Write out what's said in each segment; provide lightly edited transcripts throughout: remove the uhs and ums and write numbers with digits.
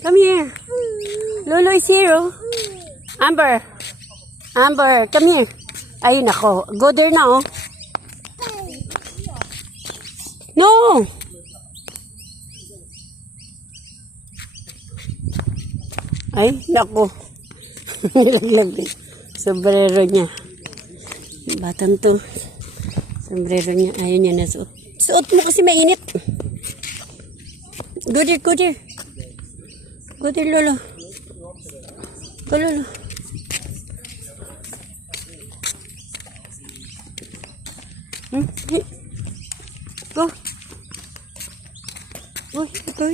Come here. Lolo is here, oh. Amber. Amber, come here. Ay, nako. Go there na, oh. No! Ay, nako. Nilaglag din. Sombrero niya. Batang to. Sombrero niya. Ayaw niya na suot. Suot mo kasi mainit. Go there, go there. Go there, Lolo. Go, Lolo. Hey. Go. Go, go.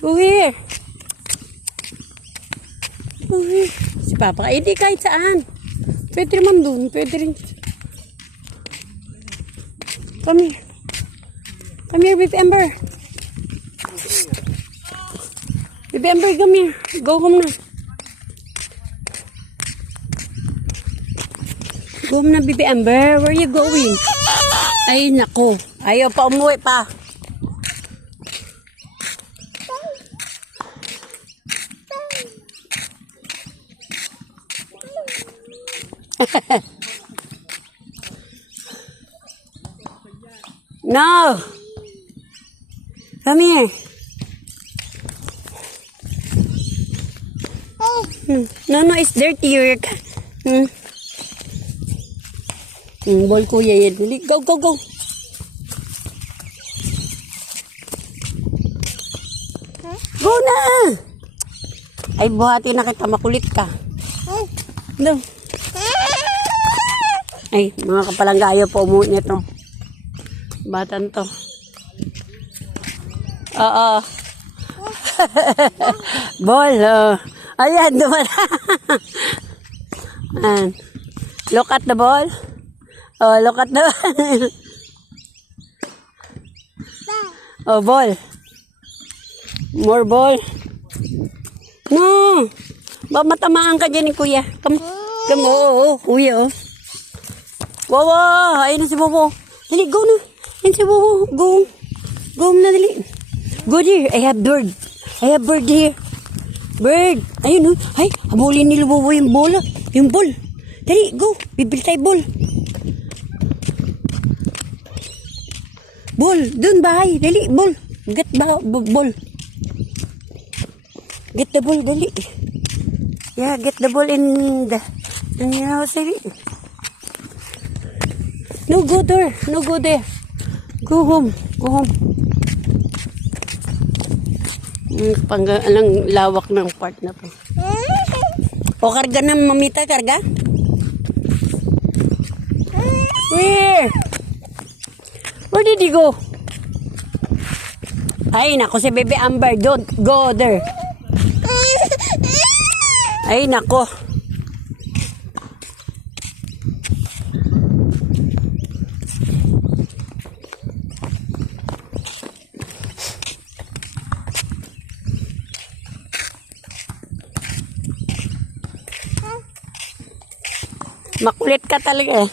Go here. Go here. Si Papa, hindi kahit saan. Pwede naman dun. Pwede rin. Come here. Come here, Baby Amber. Baby Amber, come here. Go home na. Go home na, Baby Amber. Where are you going? Ay, nako. Ayaw pa umuwi pa. No. Come here. No, no, it's dirty. Ball kuya yan. Go, go, go. Go na. Ay, buhati na kita. Makulit ka. No. Ay, mga kapalanggayo po umuwi nito. Batan to. Oo. Ball. Ayan, dumala. And look at the ball. Oh, look at the oh, ball. More ball. No. Ba matamaan ka dyan, kuya. Come. Come, oh, kuya, oh. Wow, wow. Ayun na si Bobo. Dali, go na. Ayun si Bobo. Go. Go na, dali. Go there. I have bird. I have bird here. Bird. Ayun, oh. Ay, habulin ni Bobo yung bola. Yung ball. Dali, go. Bibili tayo ball. Ball. Dun, bahay. Dali, ball. Get ball. Get the ball, dali. Yeah, get the ball in the house, dali. No, go there. No, go there. Go home. Go home. Alang lawak ng part na po. O, karga na, mamita, karga? Where? Where did he go? Ay, nako, si Baby Amber. Don't go there. Ay, nako. Makulit ka talaga eh.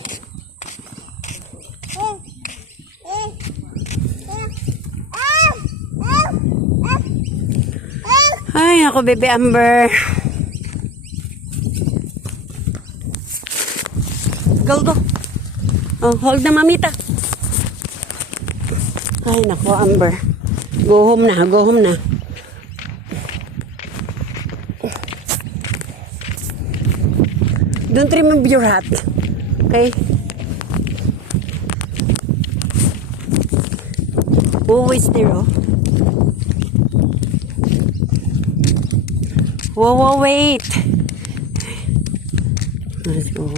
Ay, ako, Baby Amber. Go, go. Oh, hold na, mamita. Ay, naku, Amber. Go home na, go home na. Don't remove your hat. Okay? Always there, oh. Whoa, whoa, wait. Let's go.